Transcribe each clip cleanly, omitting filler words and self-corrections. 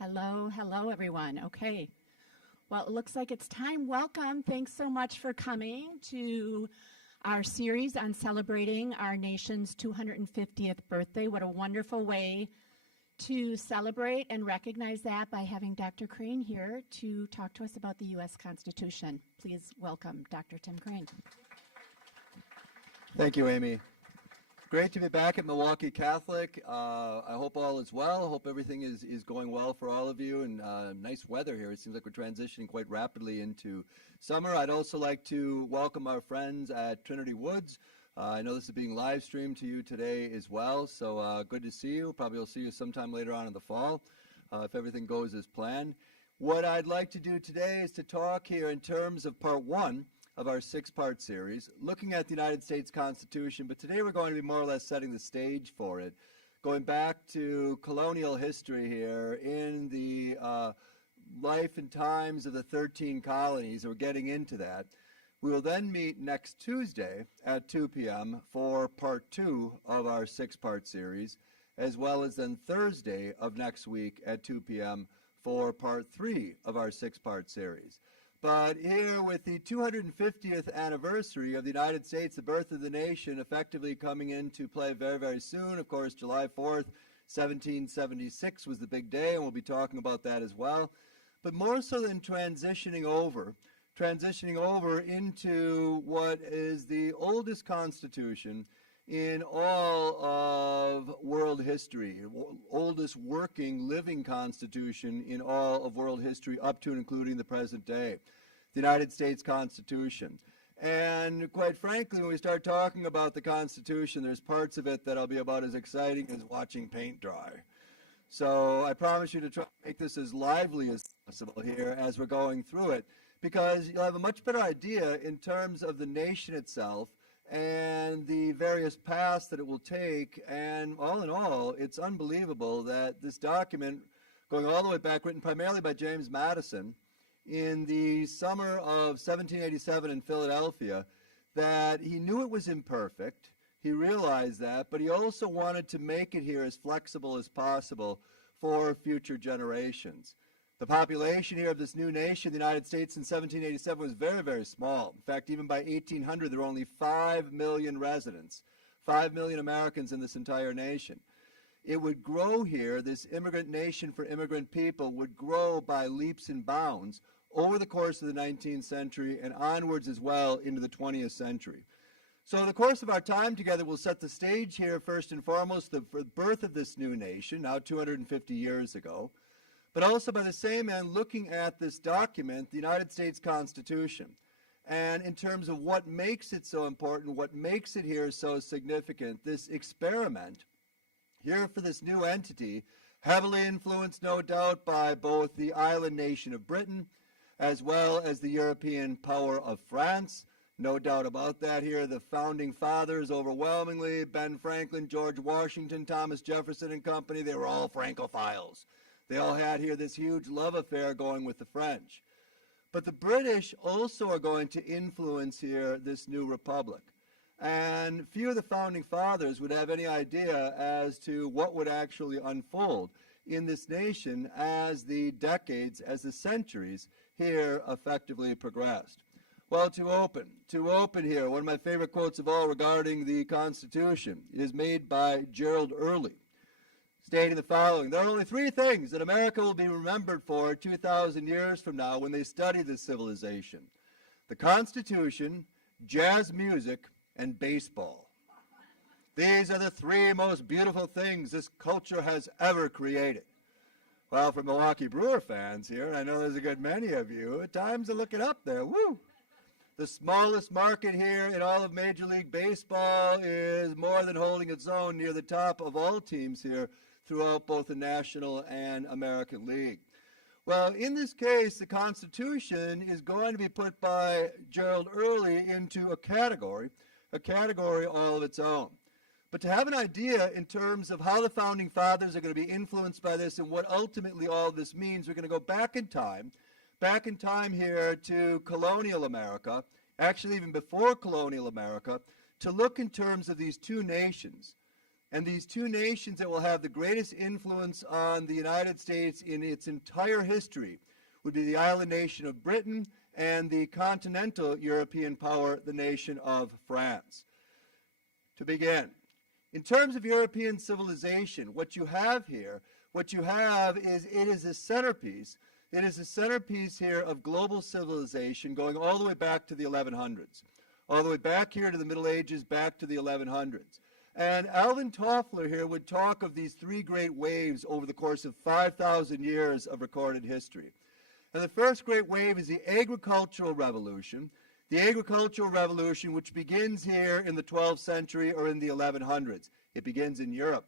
Hello, hello, everyone. Okay. Well, it looks like it's time. Welcome. Thanks so much for coming to our series on celebrating our nation's 250th birthday. What a wonderful way to celebrate and recognize that by having Dr. Crain here to talk to us about the U.S. Constitution. Please welcome Dr. Tim Crain. Thank you, Amy. Great to be back at Milwaukee Catholic. I hope all is well. I hope everything is going well for all of you, and nice weather here. It seems like we're transitioning quite rapidly into summer. I'd also like to welcome our friends at Trinity Woods. I know this is being live streamed to you today as well, so good to see you. Probably will see you sometime later on in the fall if everything goes as planned. What I'd like to do today is to talk here in terms of part one of our six-part series, looking at the United States Constitution, but today we're going to be more or less setting the stage for it, going back to colonial history here in the life and times of the 13 colonies. We're getting into that. We will then meet next Tuesday at 2 p.m. for part two of our six-part series, as well as then Thursday of next week at 2 p.m. for part three of our six-part series. But here with the 250th anniversary of the United States, the birth of the nation, effectively coming into play very, very soon. Of course, July 4th, 1776 was the big day, and we'll be talking about that as well. But more so than transitioning over into what is the oldest constitution in all of world history, oldest working, living constitution in all of world history up to and including the present day, the United States Constitution. And quite frankly, when we start talking about the Constitution, there's parts of it that'll be about as exciting as watching paint dry. So I promise you to try to make this as lively as possible here as we're going through it, because you'll have a much better idea in terms of the nation itself and the various paths that it will take. And all in all, it's unbelievable that this document, going all the way back, written primarily by James Madison in the summer of 1787 in Philadelphia, that he knew it was imperfect. He realized that, but he also wanted to make it here as flexible as possible for future generations. The population here of this new nation, the United States, in 1787 was very, very small. In fact, even by 1800, there were only 5 million residents, 5 million Americans in this entire nation. It would grow here, this immigrant nation for immigrant people would grow by leaps and bounds over the course of the 19th century and onwards as well into the 20th century. So in the course of our time together, we'll set the stage here first and foremost for the birth of this new nation, now 250 years ago. But also by the same end, looking at this document, the United States Constitution, and in terms of what makes it so important, what makes it here so significant, this experiment here for this new entity, heavily influenced, no doubt, by both the island nation of Britain as well as the European power of France. No doubt about that here. The founding fathers overwhelmingly, Ben Franklin, George Washington, Thomas Jefferson and company, they were all Francophiles. They all had here this huge love affair going with the French. But the British also are going to influence here this new republic. And few of the founding fathers would have any idea as to what would actually unfold in this nation as the decades, as the centuries here effectively progressed. Well, to open here, one of my favorite quotes of all regarding the Constitution is made by Gerald Early, stating the following: there are only three things that America will be remembered for 2,000 years from now when they study this civilization: the Constitution, jazz music, and baseball. These are the three most beautiful things this culture has ever created. Well, for Milwaukee Brewer fans here, and I know there's a good many of you, at times to look it up there, woo! The smallest market here in all of Major League Baseball is more than holding its own near the top of all teams here throughout both the National and American League. Well, in this case, the Constitution is going to be put by Gerald Early into a category all of its own. But to have an idea in terms of how the Founding Fathers are going to be influenced by this and what ultimately all of this means, we're going to go back in time here to colonial America, actually even before colonial America, to look in terms of these two nations And these two nations that will have the greatest influence on the United States in its entire history would be the island nation of Britain and the continental European power, the nation of France. To begin, in terms of European civilization, what you have is it is a centerpiece. It is a centerpiece here of global civilization going all the way back to the 1100s, all the way back here to the Middle Ages, back to the 1100s. And Alvin Toffler here would talk of these three great waves over the course of 5,000 years of recorded history. And the first great wave is the agricultural revolution. The agricultural revolution, which begins here in the 12th century or in the 1100s. It begins in Europe.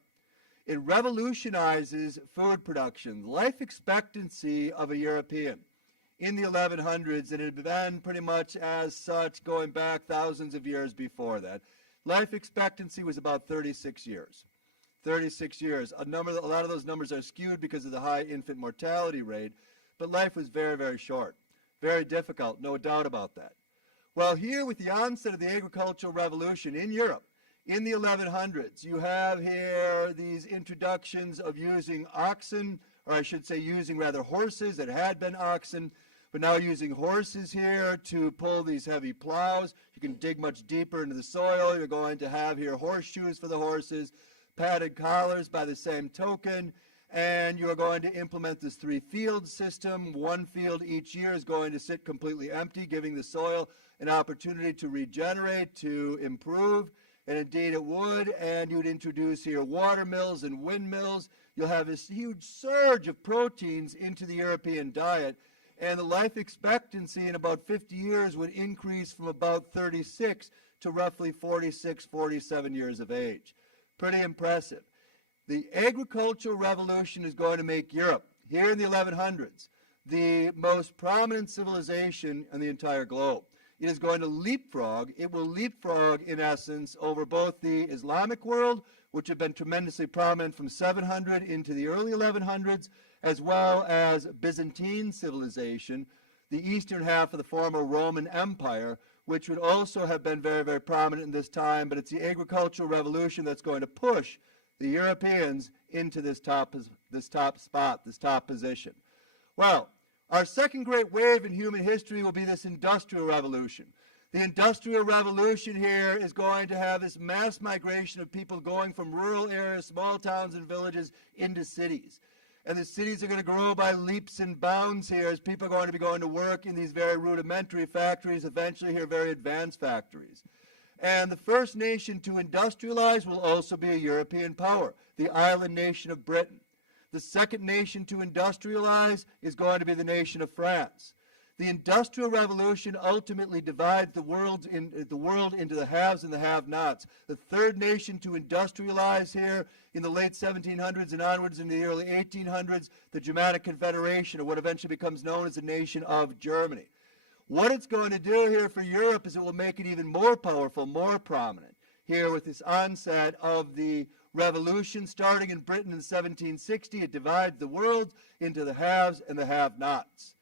It revolutionizes food production, life expectancy of a European in the 1100s, and it had been pretty much as such going back thousands of years before that. Life expectancy was about 36 years. 36 years. A lot of those numbers are skewed because of the high infant mortality rate, but life was very, very short. Very difficult, no doubt about that. Well, here with the onset of the agricultural revolution in Europe, in the 1100s, you have here these introductions of using oxen, or I should say using rather horses that had been oxen, but now using horses here to pull these heavy plows. You can dig much deeper into the soil. You're going to have here horseshoes for the horses, padded collars by the same token, and you're going to implement this three-field system. One field each year is going to sit completely empty, giving the soil an opportunity to regenerate, to improve, and indeed it would. And you'd introduce here water mills and windmills. You'll have this huge surge of proteins into the European diet, and the life expectancy in about 50 years would increase from about 36 to roughly 46, 47 years of age. Pretty impressive. The agricultural revolution is going to make Europe, here in the 1100s, the most prominent civilization in the entire globe. It is going to leapfrog. It will leapfrog, in essence, over both the Islamic world, which had been tremendously prominent from 700 into the early 1100s, as well as Byzantine civilization, the eastern half of the former Roman Empire, which would also have been very, very prominent in this time, but it's the agricultural revolution that's going to push the Europeans into this top spot, this top position. Well, our second great wave in human history will be this industrial revolution. The industrial revolution here is going to have this mass migration of people going from rural areas, small towns and villages into cities. And the cities are going to grow by leaps and bounds here as people are going to be going to work in these very rudimentary factories, eventually here very advanced factories. And the first nation to industrialize will also be a European power, the island nation of Britain. The second nation to industrialize is going to be the nation of France. The Industrial Revolution ultimately divides the world into the haves and the have-nots. The third nation to industrialize here in the late 1700s and onwards into the early 1800s, the Germanic Confederation, or what eventually becomes known as the nation of Germany. What it's going to do here for Europe is it will make it even more powerful, more prominent. Here with this onset of the revolution starting in Britain in 1760, it divides the world into the haves and the have-nots.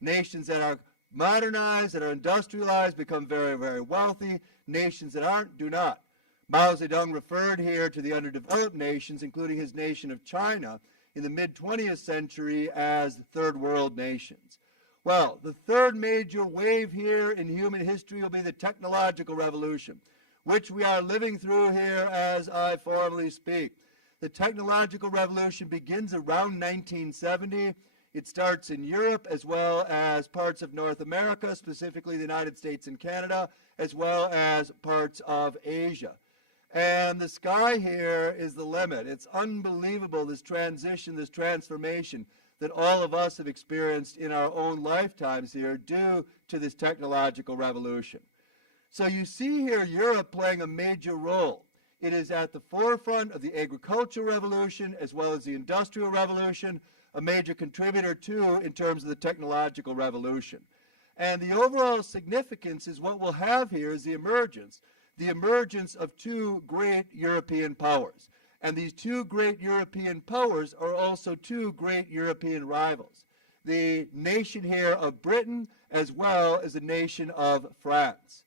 Nations that are modernized, that are industrialized, become very, very wealthy. Nations that aren't, do not. Mao Zedong referred here to the underdeveloped nations, including his nation of China, in the mid-20th century as third world nations. Well, the third major wave here in human history will be the technological revolution, which we are living through here as I formally speak. The technological revolution begins around 1970. It starts in Europe as well as parts of North America, specifically the United States and Canada, as well as parts of Asia. And the sky here is the limit. It's unbelievable, this transition, this transformation that all of us have experienced in our own lifetimes here due to this technological revolution. So you see here Europe playing a major role. It is at the forefront of the agricultural revolution as well as the industrial revolution, a major contributor too in terms of the technological revolution. And the overall significance is what we'll have here is the emergence of two great European powers. And these two great European powers are also two great European rivals. The nation here of Britain as well as the nation of France.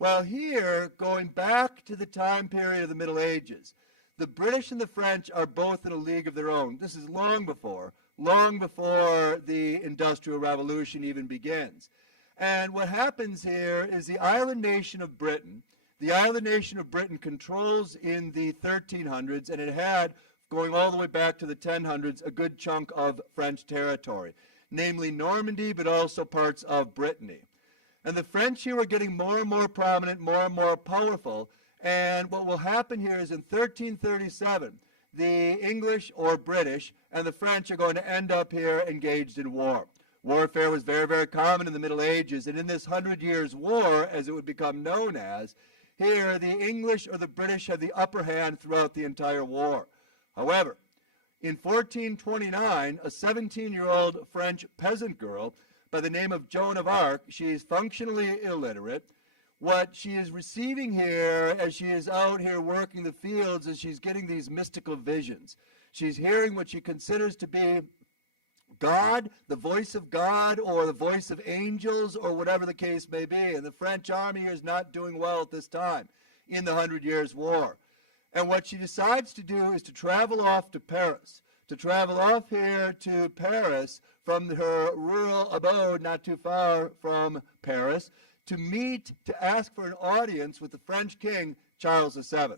Well, here, going back to the time period of the Middle Ages, the British and the French are both in a league of their own. This is long before the Industrial Revolution even begins. And what happens here is the island nation of Britain, controls in the 1300s, and it had, going all the way back to the 1000s, a good chunk of French territory, namely Normandy, but also parts of Brittany. And the French here are getting more and more prominent, more and more powerful. And what will happen here is in 1337, the English or British and the French are going to end up here engaged in war. Warfare was very, very common in the Middle Ages, and in this 100 Years' War, as it would become known as, here the English or the British had the upper hand throughout the entire war. However, in 1429, a 17-year-old French peasant girl by the name of Joan of Arc, she is functionally illiterate. What she is receiving here as she is out here working the fields is she's getting these mystical visions. She's hearing what she considers to be God, the voice of God, or the voice of angels, or whatever the case may be. And the French army is not doing well at this time in the 100 Years' War. And what she decides to do is to travel off to Paris, to travel off here to Paris from her rural abode not too far from Paris, to ask for an audience with the French king, Charles VII.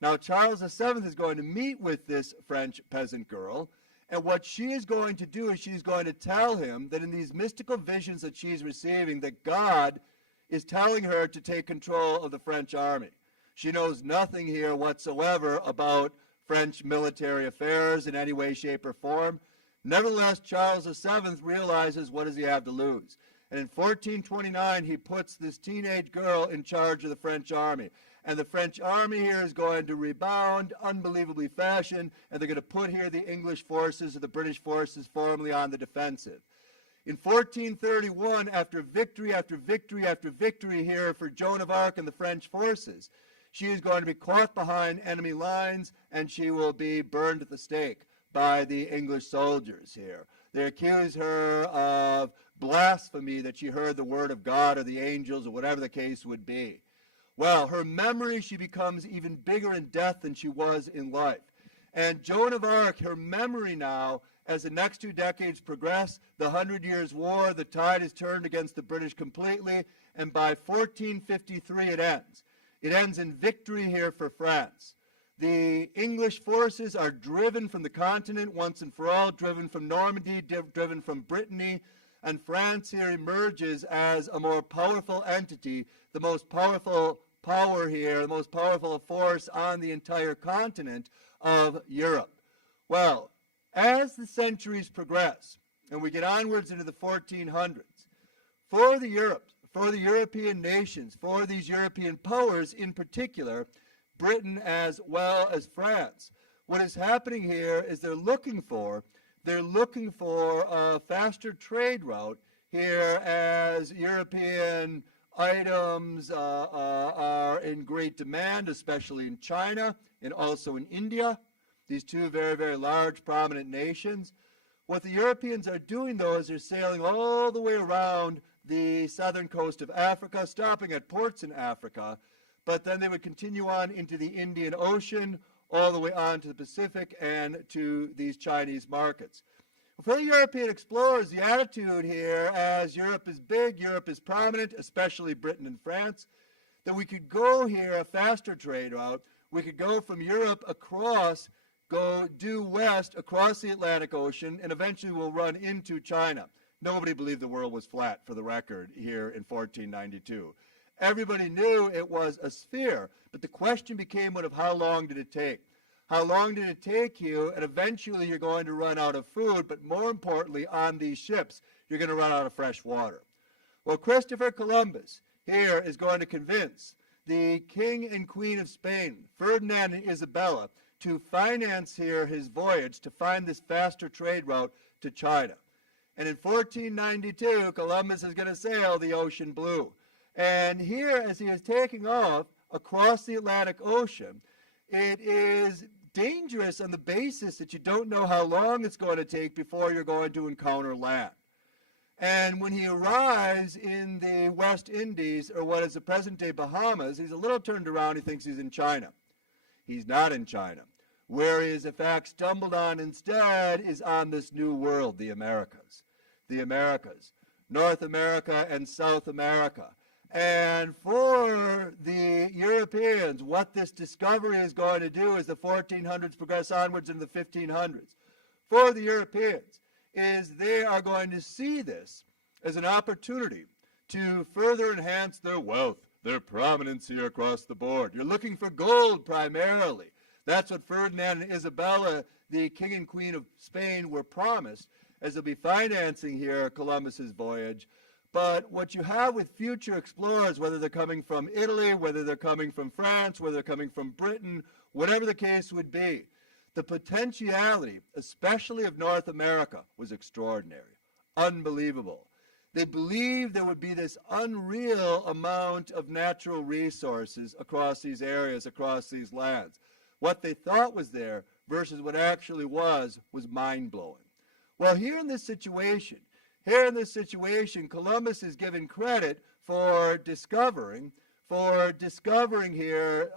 Now, Charles VII is going to meet with this French peasant girl, and what she is going to do is she's going to tell him that in these mystical visions that she's receiving, that God is telling her to take control of the French army. She knows nothing here whatsoever about French military affairs in any way, shape, or form. Nevertheless, Charles VII realizes, what does he have to lose? And in 1429, he puts this teenage girl in charge of the French army. And the French army here is going to rebound unbelievably fashion, and they're going to put here the English forces or the British forces formally on the defensive. In 1431, after victory after victory after victory here for Joan of Arc and the French forces, she is going to be caught behind enemy lines, and she will be burned at the stake by the English soldiers here. They accuse her of blasphemy, that she heard the word of God or the angels or whatever the case would be. Well, her memory, she becomes even bigger in death than she was in life. And Joan of Arc, her memory now, as the next 2 decades progress, the 100 Years' War, the tide is turned against the British completely, and by 1453 it ends. It ends in victory here for France. The English forces are driven from the continent once and for all, driven from Normandy, driven from Brittany, and France here emerges as a more powerful entity, the most powerful power here, the most powerful force on the entire continent of Europe. Well, as the centuries progress, and we get onwards into the 1400s, for the European nations, for these European powers in particular, Britain as well as France, what is happening here is they're looking for a faster trade route here as European items are in great demand, especially in China and also in India, these two very, very large, prominent nations. What the Europeans are doing, though, is they're sailing all the way around the southern coast of Africa, stopping at ports in Africa, but then they would continue on into the Indian Ocean, all the way on to the Pacific and to these Chinese markets. For the European explorers, the attitude here, as Europe is big, Europe is prominent, especially Britain and France, that we could go here a faster trade route. We could go from Europe across, go due west across the Atlantic Ocean, and eventually we'll run into China. Nobody believed the world was flat, for the record, here in 1492. Everybody knew it was a sphere, but the question became one of how long did it take? How long did it take you? And eventually you're going to run out of food, but more importantly, on these ships, you're going to run out of fresh water. Well, Christopher Columbus here is going to convince the King and Queen of Spain, Ferdinand and Isabella, to finance here his voyage to find this faster trade route to China. And in 1492, Columbus is going to sail the ocean blue. And here, as he is taking off across the Atlantic Ocean, it is dangerous on the basis that you don't know how long it's going to take before you're going to encounter land. And when he arrives in the West Indies, or what is the present-day Bahamas, he's a little turned around. He thinks he's in China. He's not in China. Where he is, in fact, stumbled on instead is on this new world, the Americas. The Americas. North America and South America. And for the Europeans, what this discovery is going to do as the 1400s progress onwards into the 1500s, for the Europeans, is they are going to see this as an opportunity to further enhance their wealth, their prominence here across the board. You're looking for gold primarily. That's what Ferdinand and Isabella, the king and queen of Spain, were promised as they'll be financing here Columbus's voyage. But what you have with future explorers, whether they're coming from Italy, whether they're coming from France, whether they're coming from Britain, whatever the case would be, the potentiality, especially of North America, was extraordinary, unbelievable. They believed there would be this unreal amount of natural resources across these areas, across these lands. What they thought was there versus what actually was mind-blowing. Well, here in this situation, Columbus is given credit for discovering here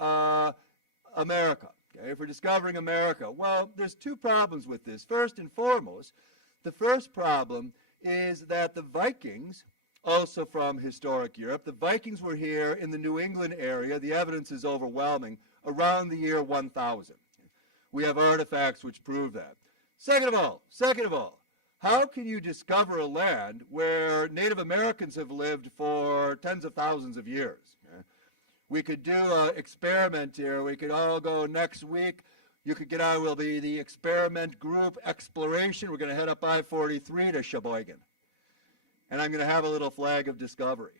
America. Okay, for discovering America. Well, there's two problems with this. First and foremost, the first problem is that the Vikings, also from historic Europe, the Vikings were here in the New England area. The evidence is overwhelming, around the year 1000. We have artifacts which prove that. Second of all, how can you discover a land where Native Americans have lived for tens of thousands of years? Okay? We could do an experiment here. We could all go next week. You could get on, will be the experiment group exploration. We're going to head up I-43 to Sheboygan. And I'm going to have a little flag of discovery.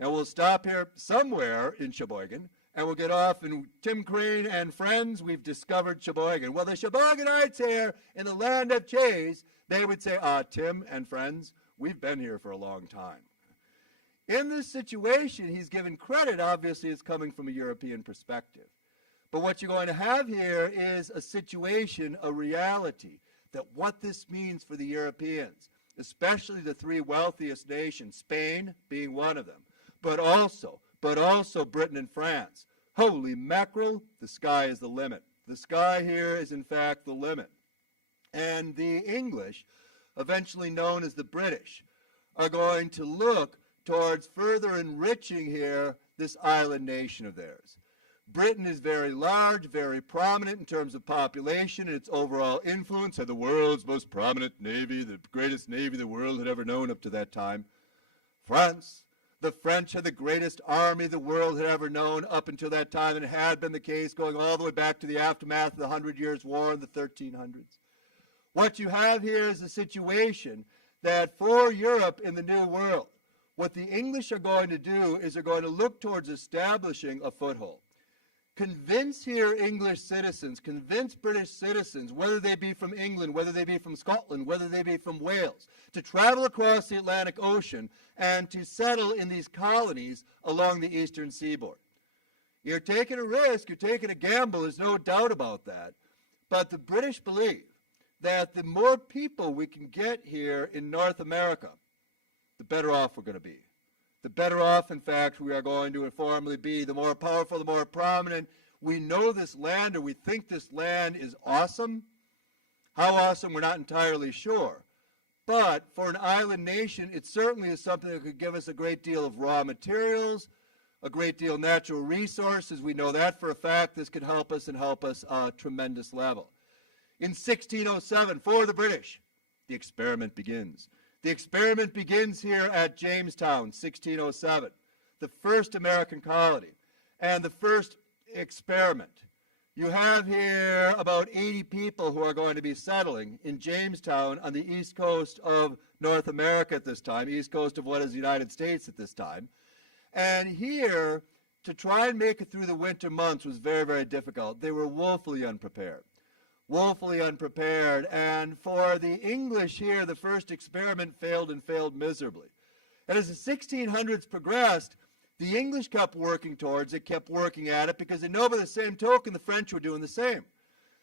And we'll stop here somewhere in Sheboygan, and we'll get off, and Tim Crain and friends, we've discovered Sheboygan. Well, the Sheboyganites here in the land of Chase, they would say, Tim and friends, we've been here for a long time. In this situation, he's given credit, obviously, it's coming from a European perspective. But what you're going to have here is a situation, a reality, that what this means for the Europeans, especially the three wealthiest nations, Spain being one of them, but also Britain and France. Holy mackerel, the sky is the limit. The sky here is, in fact, the limit. And the English, eventually known as the British, are going to look towards further enriching here this island nation of theirs. Britain is very large, very prominent in terms of population and its overall influence, had the world's most prominent navy, the greatest navy the world had ever known up to that time. France, the French had the greatest army the world had ever known up until that time, and it had been the case going all the way back to the aftermath of the 100 Years' War in the 1300s. What you have here is a situation that for Europe in the New World, what the English are going to do is they're going to look towards establishing a foothold. Convince here English citizens, convince British citizens, whether they be from England, whether they be from Scotland, whether they be from Wales, to travel across the Atlantic Ocean and to settle in these colonies along the eastern seaboard. You're taking a risk, you're taking a gamble, there's no doubt about that. But the British believe that the more people we can get here in North America, the better off we're going to be. The better off, in fact, we are going to informally be. The more powerful, the more prominent. We know this land, or we think this land is awesome. How awesome, we're not entirely sure. But for an island nation, it certainly is something that could give us a great deal of raw materials, a great deal of natural resources. We know that for a fact. This could help us and help us a tremendous level. In 1607, for the British, the experiment begins. The experiment begins here at Jamestown, 1607, the first American colony, and the first experiment. You have here about 80 people who are going to be settling in Jamestown on the east coast of North America at this time, east coast of what is the United States at this time. And here, to try and make it through the winter months was very, very difficult. They were woefully unprepared. Woefully unprepared, and for the English here, the first experiment failed and failed miserably. And as the 1600s progressed, the English kept working towards it, kept working at it, because they know by the same token the French were doing the same.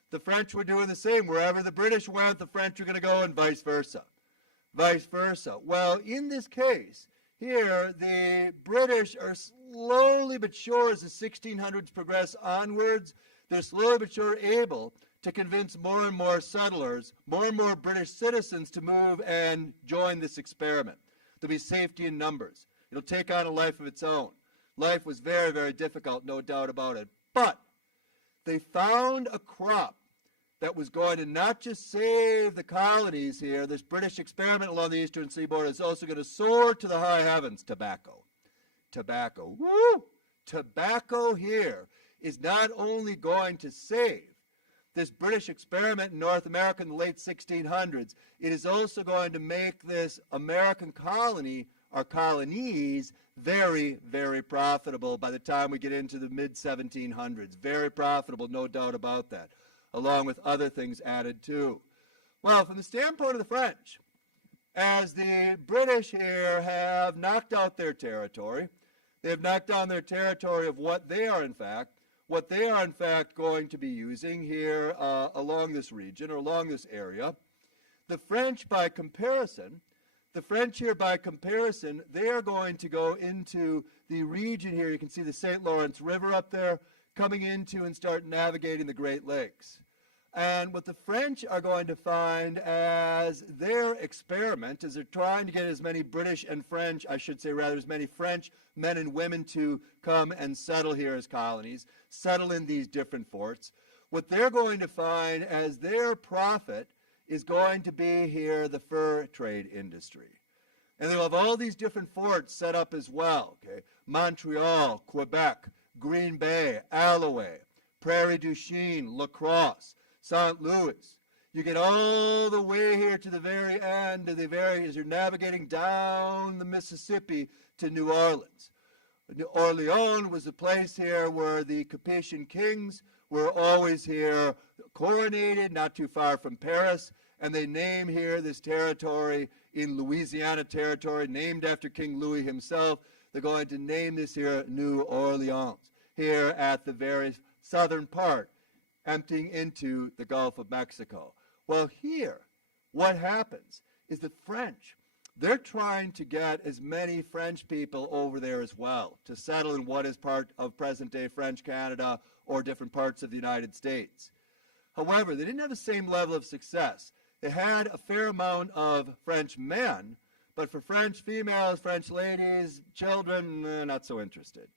The French were doing the same. Wherever the British went, the French were going to go, and vice versa. Vice versa. Well, in this case, here, the British are slowly but sure, as the 1600s progress onwards, they're slowly but surely able to convince more and more settlers, more and more British citizens to move and join this experiment. There'll be safety in numbers. It'll take on a life of its own. Life was very, very difficult, no doubt about it. But they found a crop that was going to not just save the colonies here. This British experiment along the eastern seaboard is also going to soar to the high heavens. Tobacco. Tobacco. Woo! Tobacco here is not only going to save this British experiment in North America in the late 1600s, it is also going to make this American colony, our colonies, very, very profitable by the time we get into the mid-1700s. Very profitable, no doubt about that, along with other things added too. Well, from the standpoint of the French, as the British here have knocked out their territory, they have knocked down their territory of what they are in fact going to be using here along this region or along this area. The French by comparison, they are going to go into the region here. You can see the St. Lawrence River up there, coming into and start navigating the Great Lakes. And what the French are going to find as their experiment, as they're trying to get as many British and French, I should say rather, as many French men and women to come and settle here as colonies, settle in these different forts, what they're going to find as their profit is going to be here the fur trade industry. And they'll have all these different forts set up as well, okay? Montreal, Quebec, Green Bay, Alloway, Prairie du Chien, La Crosse, St. Louis. You get all the way here to the very end, as you're navigating down the Mississippi to New Orleans. New Orleans was a place here where the Capetian kings were always here coronated, not too far from Paris, and they name here this territory in Louisiana Territory, named after King Louis himself. They're going to name this here New Orleans, here at the very southern part, emptying into the Gulf of Mexico. Well, here, what happens is the French, they're trying to get as many French people over there as well to settle in what is part of present-day French Canada or different parts of the United States. However, they didn't have the same level of success. They had a fair amount of French men, but for French females, French ladies, children, not so interested.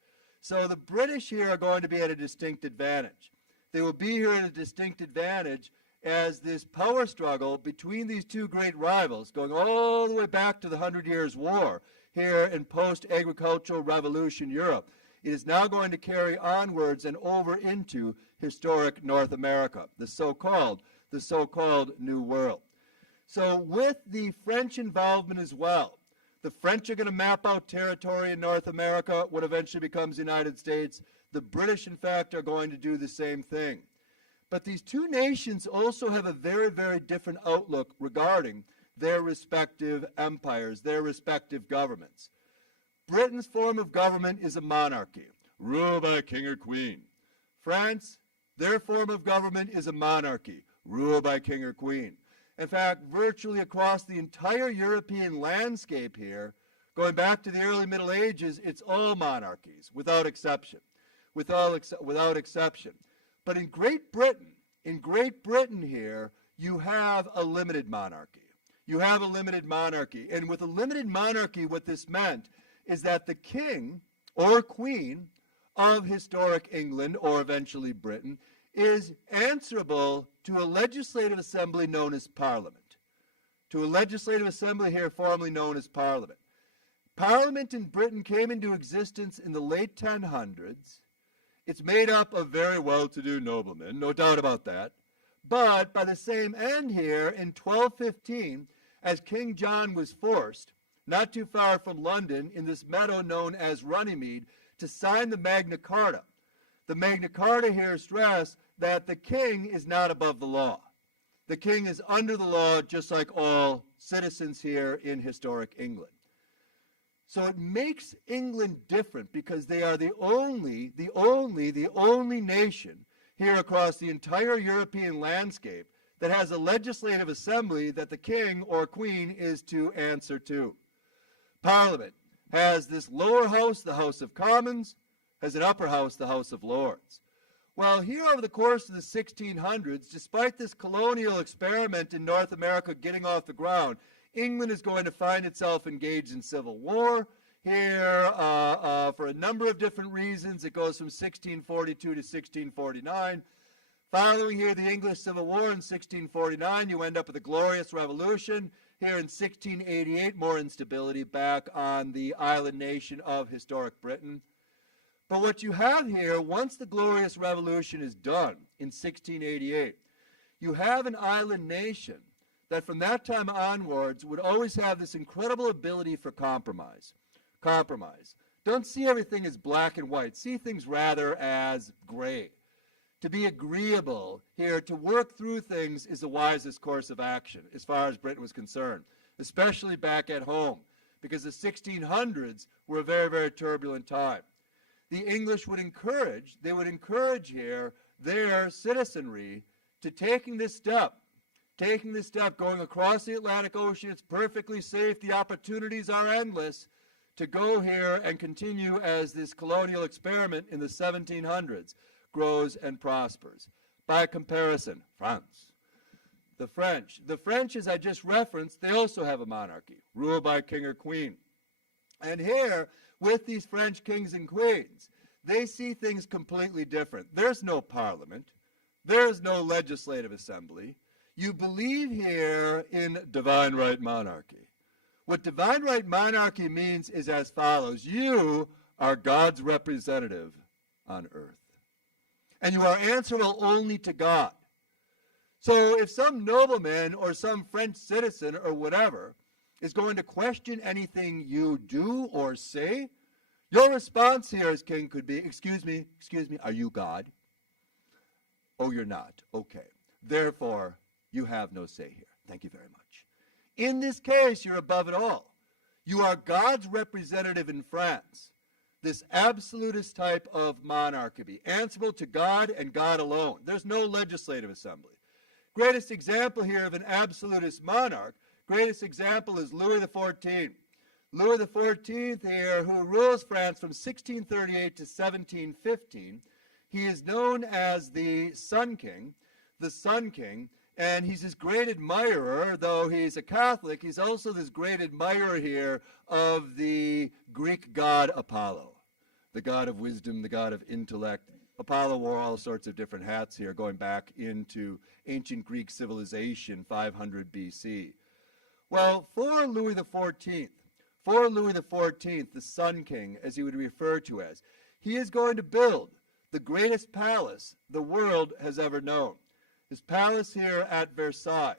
So the British here are going to be at a distinct advantage. They will be here at a distinct advantage as this power struggle between these two great rivals, going all the way back to the 100 Years' War here in post-agricultural revolution Europe, it is now going to carry onwards and over into historic North America, the so-called New World. So with the French involvement as well, the French are going to map out territory in North America, what eventually becomes the United States. The British, in fact, are going to do the same thing. But these two nations also have a very, very different outlook regarding their respective empires, their respective governments. Britain's form of government is a monarchy, ruled by a king or queen. France, their form of government is a monarchy, ruled by a king or queen. In fact, virtually across the entire European landscape here, going back to the early Middle Ages, it's all monarchies, without exception. Without exception. But in Great Britain here, you have a limited monarchy. You have a limited monarchy. And with a limited monarchy, what this meant is that the king or queen of historic England, or eventually Britain, is answerable to a legislative assembly known as Parliament. To a legislative assembly here formerly known as Parliament. Parliament in Britain came into existence in the late 1000s. It's made up of very well-to-do noblemen, no doubt about that. But by the same end here, in 1215, as King John was forced, not too far from London, in this meadow known as Runnymede, to sign the Magna Carta. The Magna Carta here stressed that the king is not above the law. The king is under the law, just like all citizens here in historic England. So it makes England different because they are the only nation here across the entire European landscape that has a legislative assembly that the king or queen is to answer to. Parliament has this lower house, the House of Commons, has an upper house, the House of Lords. Well, here over the course of the 1600s, despite this colonial experiment in North America getting off the ground, England is going to find itself engaged in civil war. Here, for a number of different reasons, it goes from 1642 to 1649. Following here the English Civil War in 1649, you end up with a glorious revolution. Here in 1688, more instability back on the island nation of historic Britain. But what you have here, once the Glorious Revolution is done in 1688, you have an island nation that from that time onwards would always have this incredible ability for compromise. Compromise. Don't see everything as black and white. See things rather as gray. To be agreeable here, to work through things is the wisest course of action as far as Britain was concerned, especially back at home, because the 1600s were a very, very turbulent time. The English would encourage here their citizenry to taking this step, going across the Atlantic Ocean. It's perfectly safe. The opportunities are endless to go here and continue as this colonial experiment in the 1700s grows and prospers. By comparison, France. The French, as I just referenced, they also have a monarchy, ruled by a king or queen. And here, with these French kings and queens, they see things completely different. There's no parliament. There's no legislative assembly. You believe here in divine right monarchy. What divine right monarchy means is as follows. You are God's representative on earth. And you are answerable only to God. So if some nobleman or some French citizen or whatever is going to question anything you do or say, your response here as king could be, excuse me, are you God? Oh, you're not. Okay. Therefore, you have no say here. Thank you very much. In this case, you're above it all. You are God's representative in France. This absolutist type of monarchy, answerable to God and God alone. There's no legislative assembly. Greatest example here of an absolutist monarch, greatest example is Louis XIV. Louis XIV here, who rules France from 1638 to 1715. He is known as the Sun King, and he's this great admirer, though he's a Catholic, he's also this great admirer here of the Greek god Apollo, the god of wisdom, the god of intellect. Apollo wore all sorts of different hats here, going back into ancient Greek civilization, 500 BC. Well, for Louis XIV, the Sun King, as he would refer to as, he is going to build the greatest palace the world has ever known. His palace here at Versailles.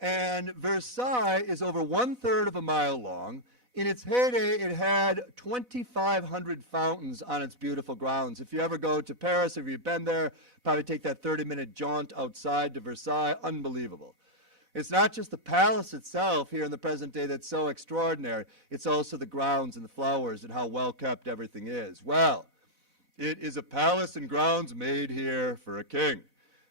And Versailles is over 1/3 of a mile long. In its heyday, it had 2,500 fountains on its beautiful grounds. If you ever go to Paris, if you've been there, probably take that 30-minute jaunt outside to Versailles. Unbelievable. It's not just the palace itself here in the present day that's so extraordinary. It's also the grounds and the flowers and how well kept everything is. Well, it is a palace and grounds made here for a king,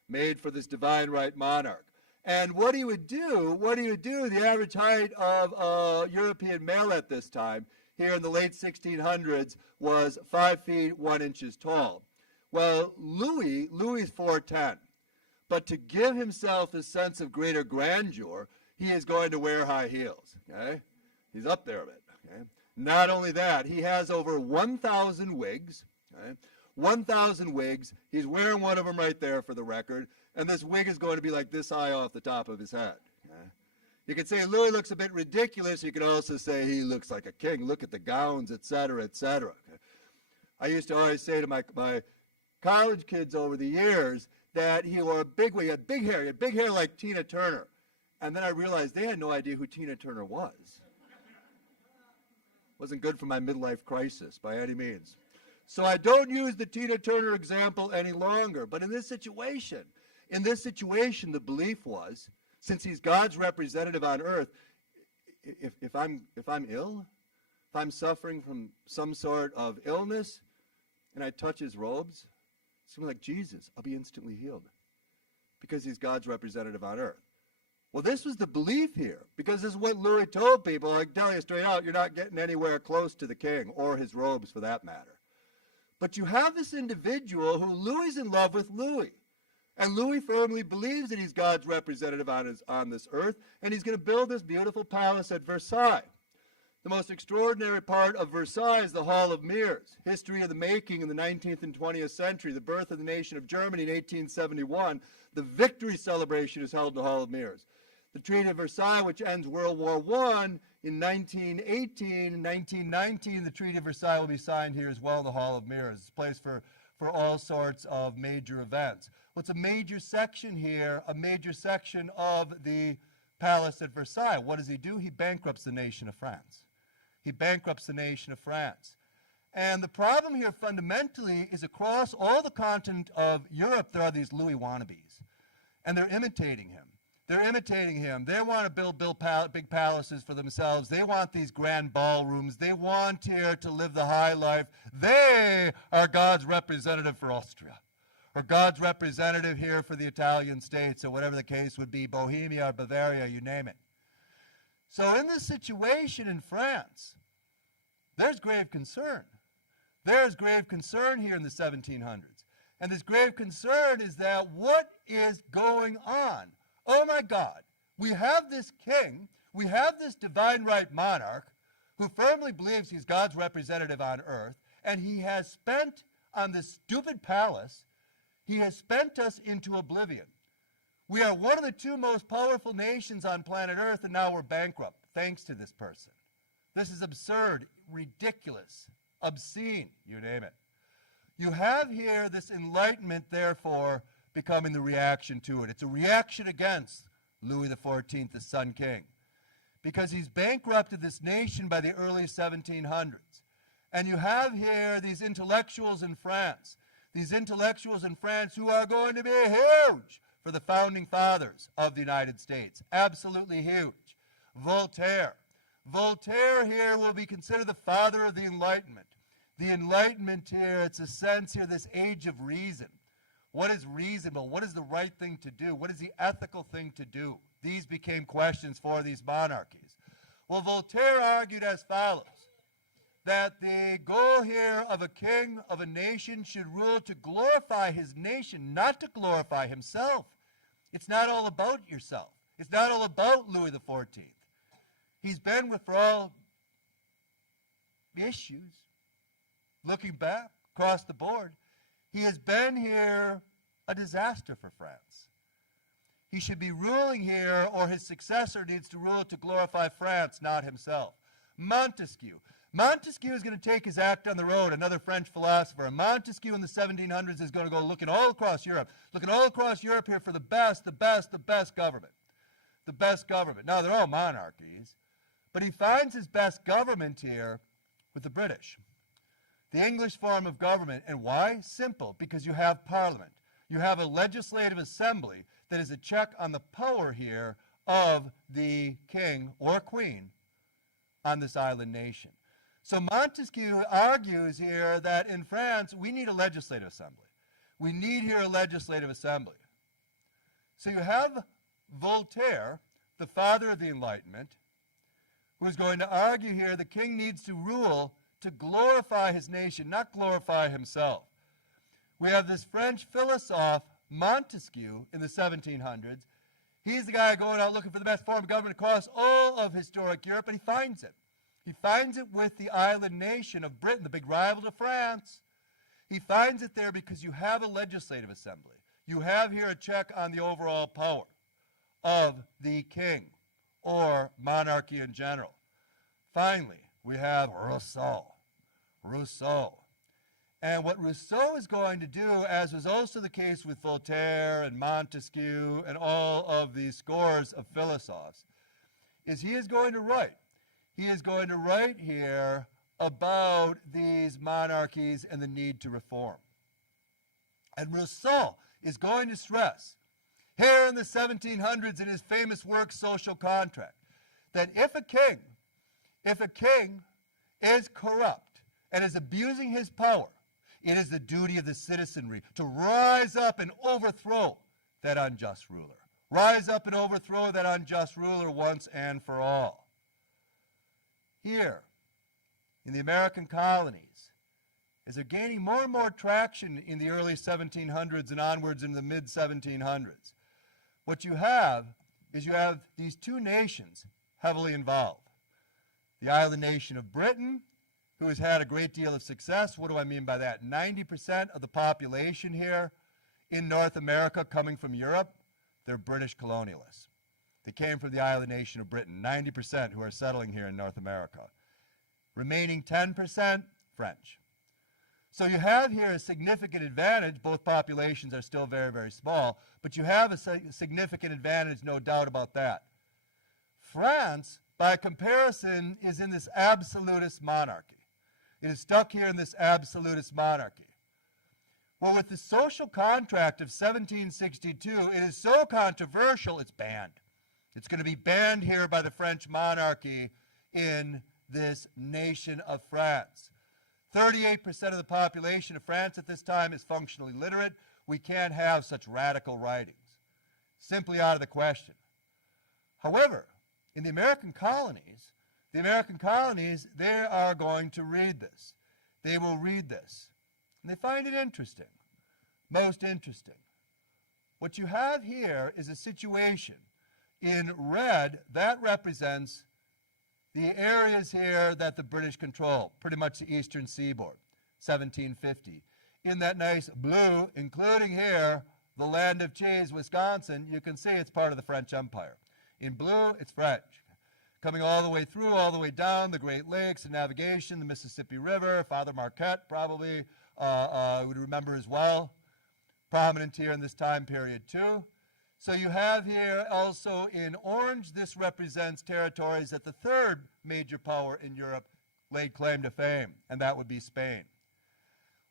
made for this divine right monarch. And what he would do, the average height of a European male at this time, here in the late 1600s, was 5 feet 1 inches tall. Well, Louis is 4'10". But to give himself a sense of greater grandeur, he is going to wear high heels. Okay? He's up there a bit. Okay? Not only that, he has over 1,000 wigs. Okay? 1,000 wigs. He's wearing one of them right there for the record. And this wig is going to be like this high off the top of his head. Okay? You could say Louis looks a bit ridiculous. You could also say he looks like a king. Look at the gowns, etc., etc. Okay? I used to always say to my college kids over the years that he wore a big wig. He had big hair like Tina Turner. And then I realized they had no idea who Tina Turner was. Wasn't good for my midlife crisis by any means. So I don't use the Tina Turner example any longer. But in this situation, the belief was, since he's God's representative on earth, if I'm ill, if I'm suffering from some sort of illness, and I touch his robes, something like Jesus, I'll be instantly healed because he's God's representative on earth. Well, this was the belief here, because this is what Louis told people. I tell you straight out, you're not getting anywhere close to the king or his robes for that matter. But you have this individual who Louis is in love with Louis. And Louis firmly believes that he's God's representative on this earth, and he's going to build this beautiful palace at Versailles. The most extraordinary part of Versailles is the Hall of Mirrors, history of the making in the 19th and 20th century, the birth of the nation of Germany in 1871. The victory celebration is held in the Hall of Mirrors. The Treaty of Versailles, which ends World War I in 1918, in 1919, the Treaty of Versailles will be signed here as well in the Hall of Mirrors. It's a place for all sorts of major events. What's a major section here? A major section of the palace at Versailles. What does he do? He bankrupts the nation of France. He bankrupts the nation of France. And the problem here fundamentally is across all the continent of Europe, there are these Louis wannabes. And they're imitating him. They're imitating him. They want to build big palaces for themselves. They want these grand ballrooms. They want here to live the high life. They are God's representative for Austria, or God's representative here for the Italian states, or whatever the case would be, Bohemia or Bavaria, you name it. So in this situation in France, there's grave concern. There's grave concern here in the 1700s. And this grave concern is that what is going on? Oh my God, we have this king, we have this divine right monarch who firmly believes he's God's representative on earth, and he has spent on this stupid palace, he has spent us into oblivion. We are one of the two most powerful nations on planet Earth, and now we're bankrupt, thanks to this person. This is absurd, ridiculous, obscene, you name it. You have here this enlightenment, therefore, becoming the reaction to it. It's a reaction against Louis XIV, the Sun King, because he's bankrupted this nation by the early 1700s. And you have here these intellectuals in France who are going to be huge for the founding fathers of the United States. Absolutely huge. Voltaire. Voltaire here will be considered the father of the Enlightenment. The Enlightenment here, it's a sense here, this age of reason. What is reasonable? What is the right thing to do? What is the ethical thing to do? These became questions for these monarchies. Well, Voltaire argued as follows, that the goal here of a king of a nation should rule to glorify his nation, not to glorify himself. It's not all about yourself. It's not all about Louis XIV. He's been with, for all issues, looking back across the board, he has been here a disaster for France. He should be ruling here, or his successor needs to rule to glorify France, not himself. Montesquieu. Montesquieu is going to take his act on the road, another French philosopher. And Montesquieu in the 1700s is going to go looking all across Europe here for the best government. The best government. Now, they're all monarchies, but he finds his best government here with the British. The English form of government. And why? Simple. Because you have Parliament. You have a legislative assembly that is a check on the power here of the king or queen on this island nation. So Montesquieu argues here that in France, we need a legislative assembly. We need here a legislative assembly. So you have Voltaire, the father of the Enlightenment, who is going to argue here the king needs to rule to glorify his nation, not glorify himself. We have this French philosopher, Montesquieu, in the 1700s. He's the guy going out looking for the best form of government across all of historic Europe, and he finds it. He finds it with the island nation of Britain, the big rival to France. He finds it there because you have a legislative assembly. You have here a check on the overall power of the king or monarchy in general. Finally, we have Rousseau. And what Rousseau is going to do, as was also the case with Voltaire and Montesquieu and all of these scores of philosophers, is he is going to write. He is going to write here about these monarchies and the need to reform. And Rousseau is going to stress here in the 1700s in his famous work, Social Contract, that if a king is corrupt and is abusing his power, it is the duty of the citizenry to rise up and overthrow that unjust ruler. Rise up and overthrow that unjust ruler once and for all. Here, in the American colonies, is they're gaining more and more traction in the early 1700s and onwards into the mid-1700s. What you have is you have these two nations heavily involved. The island nation of Britain, who has had a great deal of success. What do I mean by that? 90% of the population here in North America coming from Europe, they're British colonialists. They came from the island nation of Britain, 90% who are settling here in North America. Remaining 10%, French. So you have here a significant advantage. Both populations are still very, very small, but you have a significant advantage, no doubt about that. France, by comparison, is in this absolutist monarchy. It is stuck here in this absolutist monarchy. Well, with the social contract of 1762, it is so controversial, it's banned. It's going to be banned here by the French monarchy in this nation of France. 38% of the population of France at this time is functionally literate. We can't have such radical writings. Simply out of the question. However, in the American colonies, they are going to read this. They will read this. And they find it interesting. Most interesting. What you have here is a situation in red that represents the areas here that the British control, pretty much the eastern seaboard, 1750. In that nice blue, including here, the land of cheese, Wisconsin, you can see it's part of the French Empire. In blue, it's French. Coming all the way through, all the way down, the Great Lakes, the navigation, the Mississippi River, Father Marquette probably would remember as well. Prominent here in this time period too. So you have here also in orange, this represents territories that the third major power in Europe laid claim to fame, and that would be Spain.